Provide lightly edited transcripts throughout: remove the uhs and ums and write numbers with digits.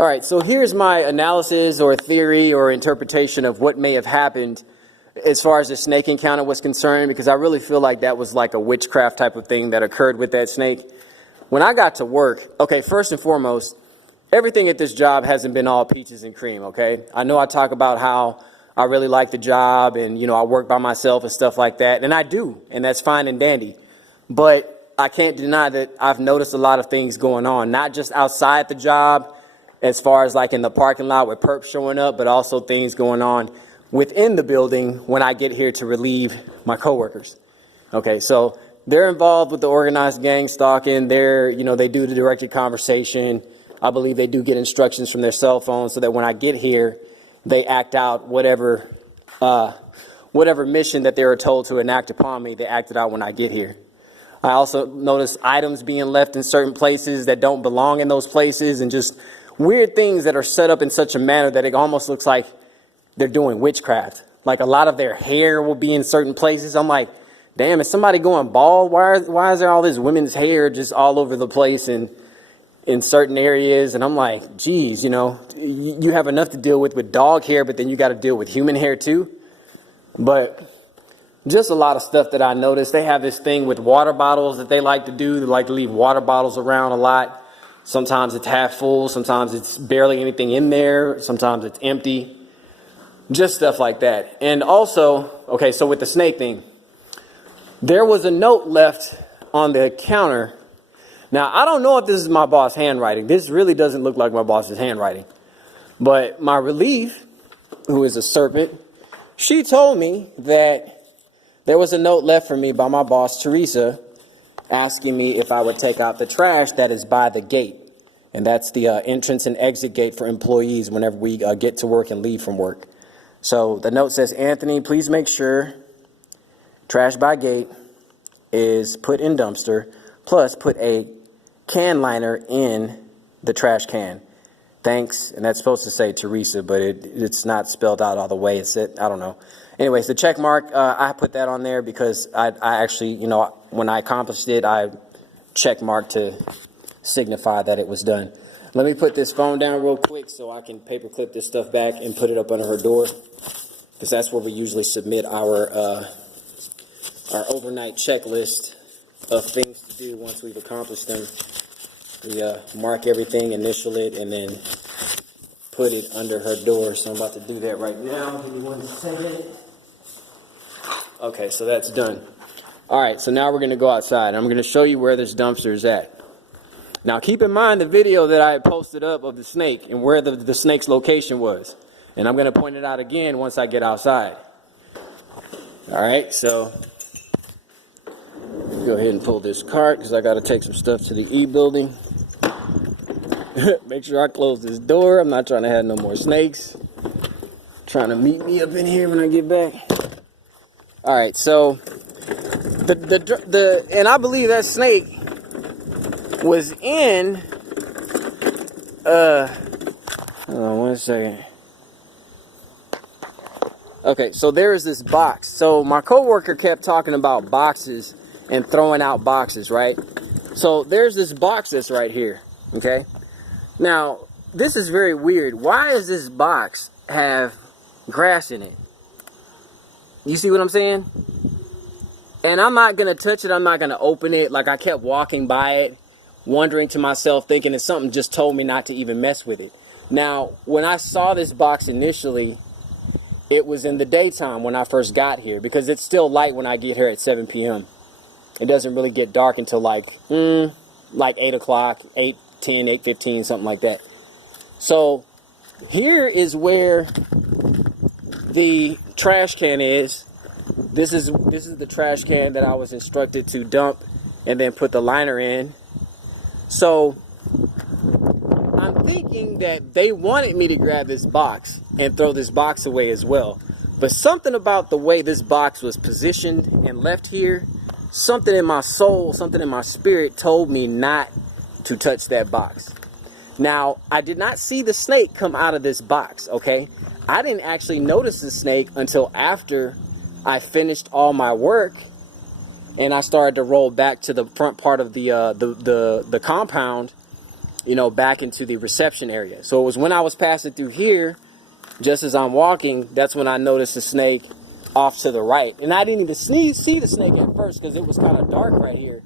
All right, so here's my analysis or theory or interpretation of what may have happened as far as the snake encounter was concerned, because I really feel like that was like a witchcraft type of thing that occurred with that snake. When I got to work, okay, first and foremost, everything at this job hasn't been all peaches and cream, okay? I know I talk about how I really like the job and, you know, I work by myself and stuff like that, and I do, and that's fine and dandy. But I can't deny that I've noticed a lot of things going on, not just outside the job, as far as like in the parking lot with perps showing up, but also things going on within the building when I get here to relieve my coworkers. Okay, so they're involved with the organized gang stalking. They do the directed conversation. I believe they do get instructions from their cell phone so that when I get here, they act out whatever mission that they were told to enact upon me. They act it out when I get here. I also notice items being left in certain places that don't belong in those places, and just weird things that are set up in such a manner that it almost looks like they're doing witchcraft. Like a lot of their hair will be in certain places. I'm like, damn, is somebody going bald? Why is there all this women's hair just all over the place and in certain areas? And I'm like, geez, you have enough to deal with dog hair, but then you got to deal with human hair too. But just a lot of stuff that I noticed. They have this thing with water bottles that they like to do. They like to leave water bottles around a lot. Sometimes it's half full. Sometimes it's barely anything in there. Sometimes it's empty. Just stuff like that. And also, okay, so with the snake thing, there was a note left on the counter. Now, I don't know if this is my boss' handwriting. This really doesn't look like my boss's handwriting. But my relief, who is a serpent, she told me that there was a note left for me by my boss, Teresa, asking me if I would take out the trash that is by the gate. And that's the entrance and exit gate for employees whenever we get to work and leave from work. So the note says, Anthony, please make sure trash by gate is put in dumpster, plus put a can liner in the trash can. Thanks. And that's supposed to say Teresa, but it's not spelled out all the way. It's I don't know. Anyways, the check mark, I put that on there because I actually, when I accomplished it, I check marked to signify that it was done. Let me put this phone down real quick so I can paper clip this stuff back and put it up under her door, because that's where we usually submit our overnight checklist of things to do once we've accomplished them. We mark everything, initial it, and then put it under her door. So I'm about to do that right now. Give me 1 second. Okay, so that's done. All right, so now we're going to go outside. I'm going to show you where this dumpster is at. Now, keep in mind the video that I had posted up of the snake and where the snake's location was. And I'm going to point it out again once I get outside. All right, so go ahead and pull this cart because I got to take some stuff to the E building. Make sure I close this door. I'm not trying to have no more snakes trying to meet me up in here when I get back. All right, so and I believe that snake was in hold on 1 second. Okay, so there is this box. So my coworker kept talking about boxes and throwing out boxes, right? So there's this box that's right here, okay? Now, this is very weird. Why does this box have grass in it? You see what I'm saying? And I'm not going to touch it. I'm not going to open it. Like, I kept walking by it, wondering to myself, thinking that something just told me not to even mess with it. Now, when I saw this box initially, it was in the daytime when I first got here, because it's still light when I get here at 7 p.m. It doesn't really get dark until like 8 o'clock, 8:10, 8:15, something like that. So here is where the trash can is. This is the trash can that I was instructed to dump and then put the liner in. So I'm thinking that they wanted me to grab this box and throw this box away as well. But something about the way this box was positioned and left here, something in my soul, something in my spirit told me not to touch that box. Now, I did not see the snake come out of this box, okay? I didn't actually notice the snake until after I finished all my work and I started to roll back to the front part of the compound. you know, back into the reception area. So it was when I was passing through here, just as I'm walking, that's when I noticed the snake off to the right. And I didn't even see the snake at first because it was kind of dark right here.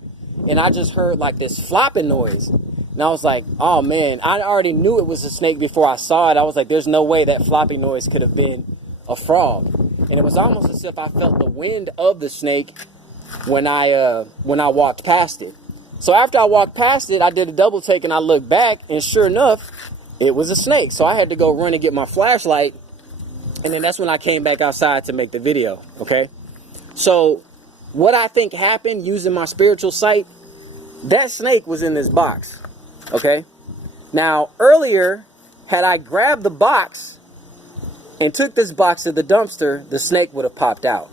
And I just heard like this flopping noise. And I was like, oh man, I already knew it was a snake before I saw it. I was like, there's no way that flopping noise could have been a frog. And it was almost as if I felt the wind of the snake when I walked past it. So after I walked past it, I did a double take and I looked back, and sure enough, it was a snake. So I had to go run and get my flashlight, and then that's when I came back outside to make the video, okay? So what I think happened using my spiritual sight, that snake was in this box, okay? Now, earlier, had I grabbed the box and took this box to the dumpster, the snake would have popped out.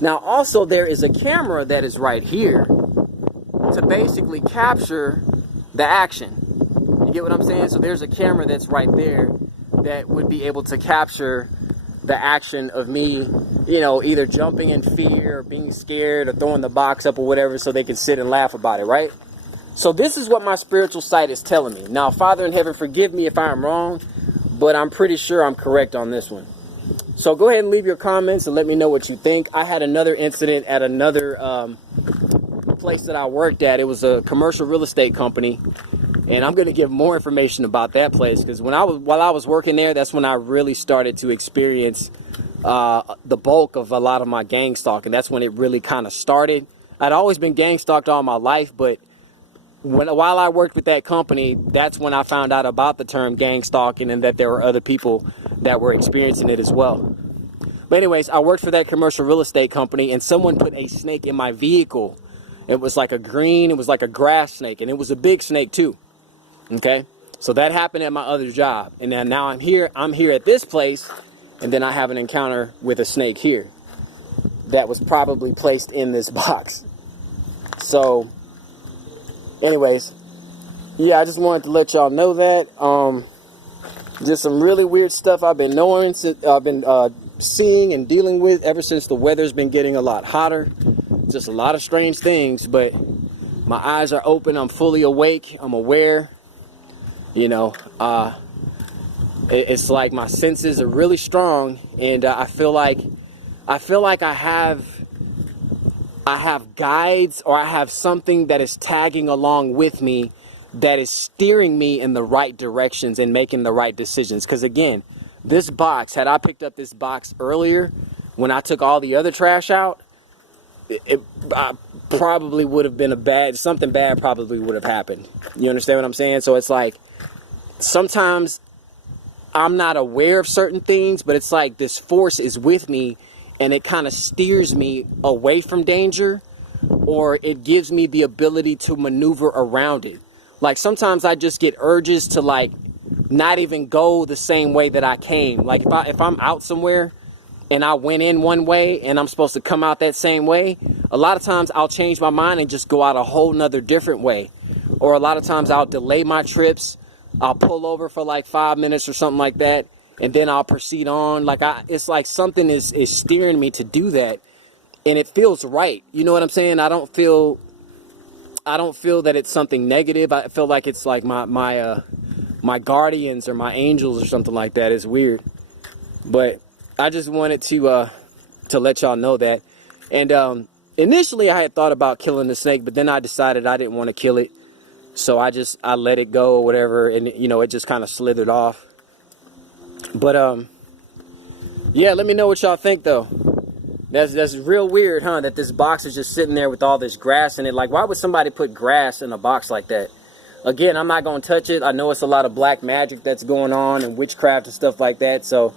Now, also, there is a camera that is right here to basically capture the action. You get what I'm saying? So there's a camera that's right there that would be able to capture the action of me, you know, either jumping in fear or being scared or throwing the box up or whatever so they can sit and laugh about it, right? So this is what my spiritual sight is telling me. Now, Father in heaven, forgive me if I'm wrong, but I'm pretty sure I'm correct on this one. So go ahead and leave your comments and let me know what you think. I had another incident at another place that I worked at. It was a commercial real estate company, and I'm going to give more information about that place because while I was working there, that's when I really started to experience the bulk of a lot of my gang stalking. That's when it really kind of started. I'd always been gang stalked all my life, but while I worked with that company, that's when I found out about the term gang stalking and that there were other people that were experiencing it as well. But anyways, I worked for that commercial real estate company, and someone put a snake in my vehicle. It was like it was like a grass snake, and it was a big snake too. Okay, so that happened at my other job, and then now I'm here at this place, and then I have an encounter with a snake here that was probably placed in this box. So anyways, yeah, I just wanted to let y'all know that. Just some really weird stuff I've been knowing, I've been seeing and dealing with ever since the weather's been getting a lot hotter. Just a lot of strange things, but my eyes are open. I'm fully awake. I'm aware. You know, it's like my senses are really strong, and I feel like I have guides, or I have something that is tagging along with me that is steering me in the right directions and making the right decisions. Because again, this box, had I picked up this box earlier when I took all the other trash out, it probably would have been something bad probably would have happened. You understand what I'm saying? So it's like, sometimes I'm not aware of certain things, but it's like this force is with me and it kind of steers me away from danger, or it gives me the ability to maneuver around it. Like sometimes I just get urges to like not even go the same way that I came. Like if I'm out somewhere and I went in one way and I'm supposed to come out that same way, a lot of times I'll change my mind and just go out a whole nother different way. Or a lot of times I'll delay my trips. I'll pull over for like 5 minutes or something like that, and then I'll proceed on. Like it's like something is steering me to do that, and it feels right. You know what I'm saying? I don't feel that it's something negative. I feel like it's like my guardians or my angels or something like that. It's weird, but I just wanted to let y'all know that. And initially I had thought about killing the snake, but then I decided I didn't want to kill it. So I let it go or whatever, and you know, it just kind of slithered off. But yeah, let me know what y'all think though. That's real weird, huh? That this box is just sitting there with all this grass in it. Like, why would somebody put grass in a box like that? Again, I'm not gonna touch it. I know it's a lot of black magic that's going on and witchcraft and stuff like that. So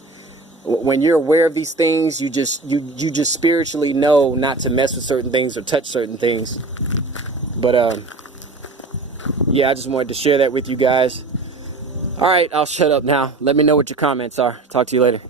when you're aware of these things, you just spiritually know not to mess with certain things or touch certain things. But yeah, I just wanted to share that with you guys. All right, I'll shut up now. Let me know what your comments are. Talk to you later.